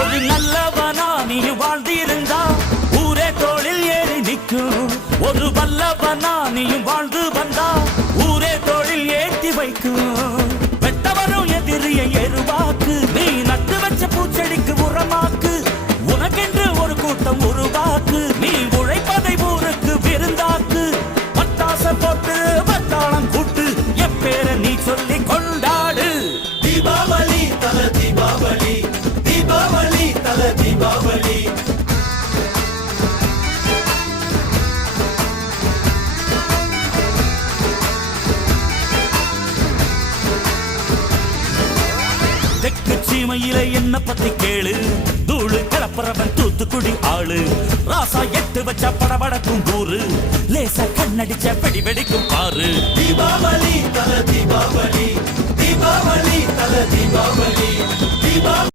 ஒரு நல்லவனா நீ வாழ்ந்திருந்தா ஊரே தோளில் ஏறி நிற்கும். ஒரு வல்லவனா நீயும் வாழ்ந்து வந்தா ஊரே தோளில் ஏற்றி வைக்கும். வெட்டவரும் எதிரியை எருவாக்கு, நீ நட்டு வச்ச பூச்செடிக்கு உரமாக்கு. உனக்கென்று ஒரு கூட்டம் உருவாக்கு, நீ உழைப்பதை ஊருக்கு விருந்தாக்கு. பட்டாச போட்டு பட்டாளம் கூட்டு, எப்பேர நீ சொல்லி கொண்டாடு. தீபாவளி தல தீபாவளி, தீபாவளி தல தீபாவளி. தெற்கு சீமையில என்ன பத்தி கேளு, தூளு கிளப்புறவன் தூத்துக்குடி ஆளு. ராசா எட்டு வச்ச படபடக்கும் கூறு, லேசா கண்ணடிச்ச வெடி வெடிக்கும் பாரு. தீபாவளி தல தீபாவளி, தீபாவளி தல தீபாவளி, தீபாவளி